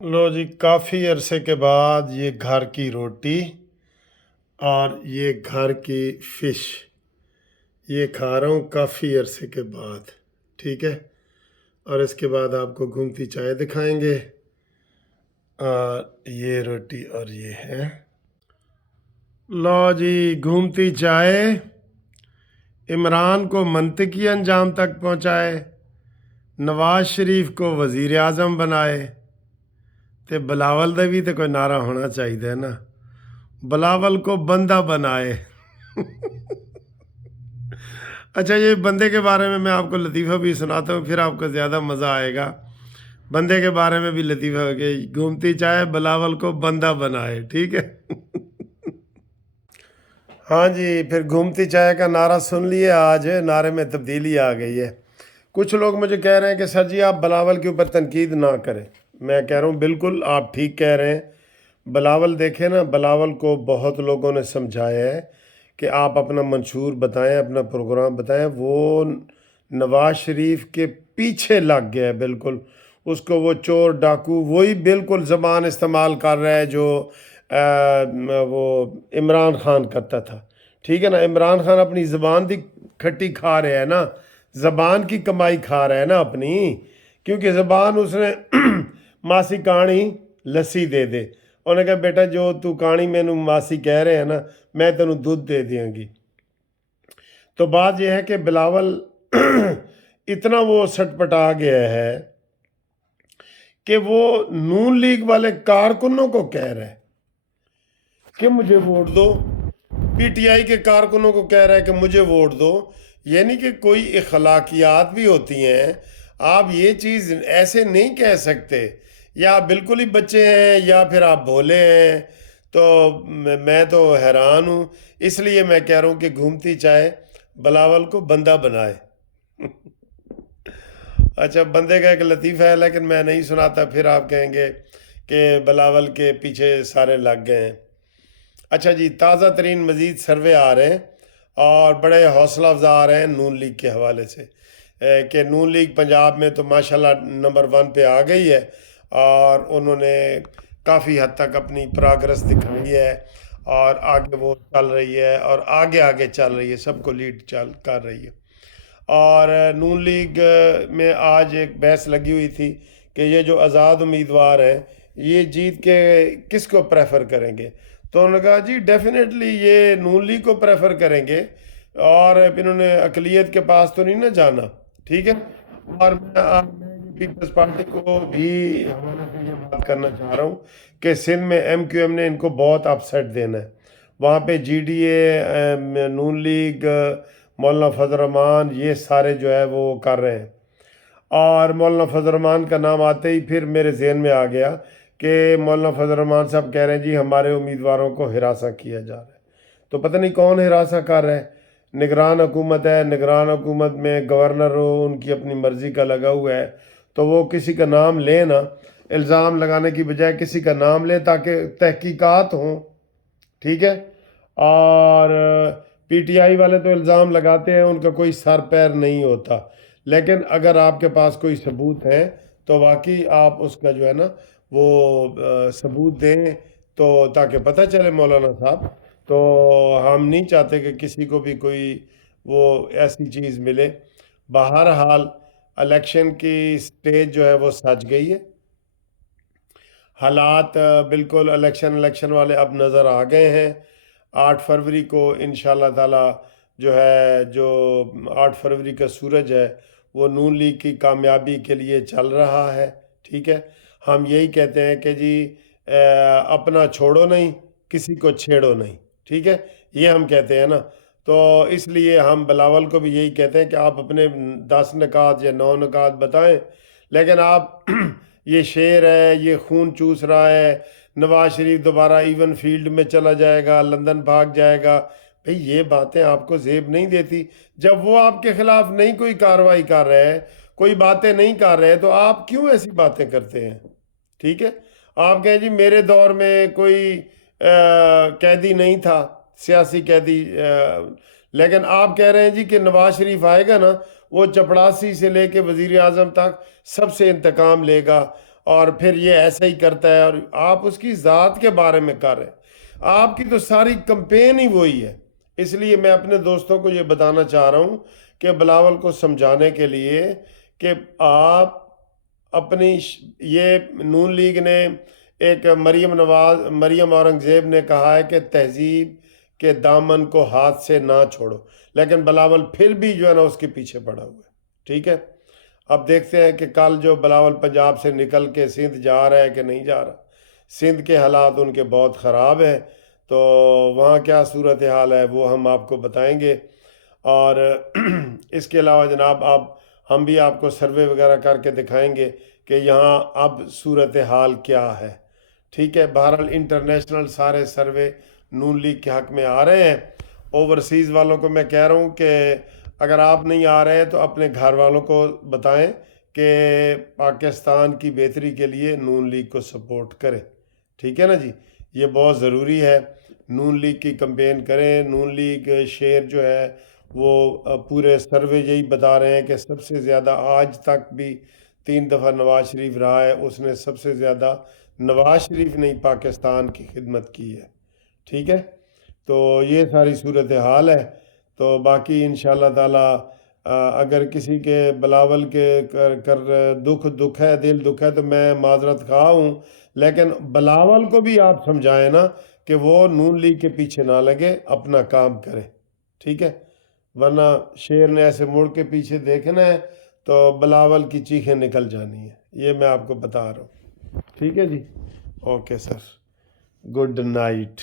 لو جی، کافی عرصے کے بعد یہ گھر کی روٹی اور یہ گھر کی فش یہ کھا رہا ہوں کافی عرصے کے بعد. ٹھیک ہے. اور اس کے بعد آپ کو گھومتی چائے دکھائیں گے. اور یہ روٹی اور یہ ہے. لو جی، گھومتی چائے عمران کو منطقی انجام تک پہنچائے، نواز شریف کو وزیر اعظم بنائے. تے بلاول دا بھی تو کوئی نعرہ ہونا چاہیے نا. بلاول کو بندہ بنائے. اچھا، یہ بندے کے بارے میں آپ کو لطیفہ بھی سناتا ہوں، پھر آپ کو زیادہ مزہ آئے گا. بندے کے بارے میں بھی لطیفہ کہ گھومتی چائے بلاول کو بندہ بنائے. ٹھیک ہے. ہاں جی، پھر گھومتی چائے کا نعرہ سن لیے. آج نعرے میں تبدیلی آ گئی ہے. کچھ لوگ مجھے کہہ رہے ہیں کہ سر جی آپ بلاول کے اوپر تنقید نہ کریں. میں کہہ رہا ہوں بالکل آپ ٹھیک کہہ رہے ہیں. بلاول دیکھیں نا، بلاول کو بہت لوگوں نے سمجھایا ہے کہ آپ اپنا منشور بتائیں، اپنا پروگرام بتائیں. وہ نواز شریف کے پیچھے لگ گیا ہے بالکل. اس کو وہ چور ڈاکو وہی بالکل زبان استعمال کر رہا ہے جو وہ عمران خان کرتا تھا. ٹھیک ہے نا. عمران خان اپنی زبان دی کھٹی کھا رہا ہے نا، زبان کی کمائی کھا رہا ہے نا اپنی. کیونکہ زبان اس نے ماسی کہانی لسی دے دے. انہوں نے کہا بیٹا جو تو کہانی مینوں ماسی کہہ رہے ہیں نا، میں تینوں دودھ دے دیاں گی. تو بات یہ ہے کہ بلاول اتنا وہ سٹ پٹا گیا ہے کہ وہ نون لیگ والے کارکنوں کو کہہ رہا ہے کہ مجھے vote do. P T I کے کارکنوں کو کہہ رہا ہے کہ مجھے ووٹ دو. یعنی کہ کوئی اخلاقیات بھی ہوتی ہیں. آپ یہ چیز ایسے نہیں کہہ سکتے. یا آپ بالکل ہی بچے ہیں یا پھر آپ بھولے ہیں. تو میں تو حیران ہوں. اس لیے میں کہہ رہا ہوں کہ گھومتی چائے بلاول کو بندہ بنائے. اچھا، بندے کا ایک لطیفہ ہے لیکن میں نہیں سناتا، پھر آپ کہیں گے کہ بلاول کے پیچھے سارے لگ گئے ہیں. اچھا جی، تازہ ترین مزید سروے آ رہے ہیں اور بڑے حوصلہ افزا آ رہے ہیں نون لیگ کے حوالے سے کہ نون لیگ پنجاب میں تو ماشاءاللہ نمبر 1 پہ آ گئی ہے اور انہوں نے کافی حد تک اپنی پراگرس دکھائی ہے اور آگے وہ چل رہی ہے اور آگے آگے چل رہی ہے، سب کو لیڈ کر رہی ہے. اور نون لیگ میں آج ایک بحث لگی ہوئی تھی کہ یہ جو آزاد امیدوار ہیں یہ جیت کے کس کو پریفر کریں گے. تو انہوں نے کہا جی ڈیفینیٹلی یہ نون لیگ کو پریفر کریں گے اور انہوں نے اقلیت کے پاس تو نہیں نہ جانا. ٹھیک ہے. اور میں پیپلز پارٹی کو بھی حوالے سے یہ بات کرنا چاہ رہا ہوں کہ سندھ میں ایم کیو ایم نے ان کو بہت اپسیٹ دینا ہے. وہاں پہ G D A, known league, مولانا فضل الرحمان یہ سارے جو ہے وہ کر رہے ہیں. اور مولانا فضل الرحمان کا نام آتے ہی پھر میرے ذہن میں آ گیا کہ مولانا فضل الرحمان صاحب کہہ رہے ہیں جی ہمارے امیدواروں کو ہراساں کیا جا رہا ہے. تو پتہ نہیں کون ہراساں کر رہا ہے. نگران حکومت ہے، نگران حکومت میں گورنر ہو ان کی اپنی مرضی کا لگا ہوا ہے. تو وہ کسی کا نام لیں نا، الزام لگانے کی بجائے کسی کا نام لیں تاکہ تحقیقات ہوں. ٹھیک ہے. اور پی ٹی آئی والے تو الزام لگاتے ہیں، ان کا کوئی سر پیر نہیں ہوتا. لیکن اگر آپ کے پاس کوئی ثبوت ہے تو واقعی آپ اس کا جو ہے نا وہ ثبوت دیں تو تاکہ پتہ چلے مولانا صاحب. تو ہم نہیں چاہتے کہ کسی کو بھی کوئی وہ ایسی چیز ملے. بہرحال الیکشن کی سٹیج جو ہے وہ سج گئی ہے. حالات بالکل الیکشن والے اب نظر آ گئے ہیں. 8 فروری کو انشاءاللہ تعالی جو ہے، جو 8 فروری کا سورج ہے وہ نون لیگ کی کامیابی کے لیے چل رہا ہے. ٹھیک ہے. ہم یہی کہتے ہیں کہ جی اپنا چھوڑو نہیں، کسی کو چھیڑو نہیں. ٹھیک ہے. یہ ہم کہتے ہیں نا. تو اس لیے ہم بلاول کو بھی یہی کہتے ہیں کہ آپ اپنے 10 نکات یا 9 نکات بتائیں، لیکن آپ یہ شعر ہے، یہ خون چوس رہا ہے، نواز شریف دوبارہ ایون فیلڈ میں چلا جائے گا، لندن بھاگ جائے گا. بھئی یہ باتیں آپ کو زیب نہیں دیتی. جب وہ آپ کے خلاف نہیں کوئی کارروائی کر رہے ہیں، کوئی باتیں نہیں کر رہے، تو آپ کیوں ایسی باتیں کرتے ہیں؟ ٹھیک ہے. آپ کہیں جی میرے دور میں کوئی قیدی نہیں تھا، سیاسی قیدی، لیکن آپ کہہ رہے ہیں جی کہ نواز شریف آئے گا نا، وہ چپڑاسی سے لے کے وزیر اعظم تک سب سے انتقام لے گا اور پھر یہ ایسا ہی کرتا ہے، اور آپ اس کی ذات کے بارے میں کر رہے ہیں۔ آپ کی تو ساری کمپین ہی وہی ہے۔ اس لیے میں اپنے دوستوں کو یہ بتانا چاہ رہا ہوں کہ بلاول کو سمجھانے کے لیے کہ آپ اپنی یہ نون لیگ نے ایک مریم اورنگزیب نے کہا ہے کہ تہذیب کے دامن کو ہاتھ سے نہ چھوڑو، لیکن بلاول پھر بھی جو ہے نا اس کے پیچھے پڑا ہوا ہے، ٹھیک ہے۔ اب دیکھتے ہیں کہ کل جو بلاول پنجاب سے نکل کے سندھ جا رہا ہے کہ نہیں جا رہا۔ سندھ کے حالات ان کے بہت خراب ہیں، تو وہاں کیا صورتحال ہے وہ ہم آپ کو بتائیں گے۔ اور اس کے علاوہ جناب ہم بھی آپ کو سروے وغیرہ کر کے دکھائیں گے کہ یہاں اب صورتحال کیا ہے، ٹھیک ہے۔ بہرحال انٹرنیشنل سارے سروے نون لیگ کے حق میں آ رہے ہیں۔ اوورسیز والوں کو میں کہہ رہا ہوں کہ اگر آپ نہیں آ رہے ہیں تو اپنے گھر والوں کو بتائیں کہ پاکستان کی بہتری کے لیے نون لیگ کو سپورٹ کریں، ٹھیک ہے نا جی۔ یہ بہت ضروری ہے، نون لیگ کی کمپین کریں۔ نون لیگ شیر جو ہے وہ پورے سروے یہی بتا رہے ہیں کہ سب سے زیادہ آج تک بھی 3 دفعہ نواز شریف رہا ہے، اس نے سب سے زیادہ نواز شریف نے ہی پاکستان کی خدمت کی ہے، ٹھیک ہے۔ تو یہ ساری صورتحال ہے۔ تو باقی انشاءاللہ تعالی اگر کسی کے بلاول کے کر دکھ ہے، دل دکھ ہے، تو میں معذرت خواہ ہوں، لیکن بلاول کو بھی آپ سمجھائیں نا کہ وہ نون لیگ کے پیچھے نہ لگے، اپنا کام کرے، ٹھیک ہے۔ ورنہ شیر نے ایسے مڑ کے پیچھے دیکھنا ہے تو بلاول کی چیخیں نکل جانی ہے، یہ میں آپ کو بتا رہا ہوں، ٹھیک ہے جی۔ Okay sir, good night.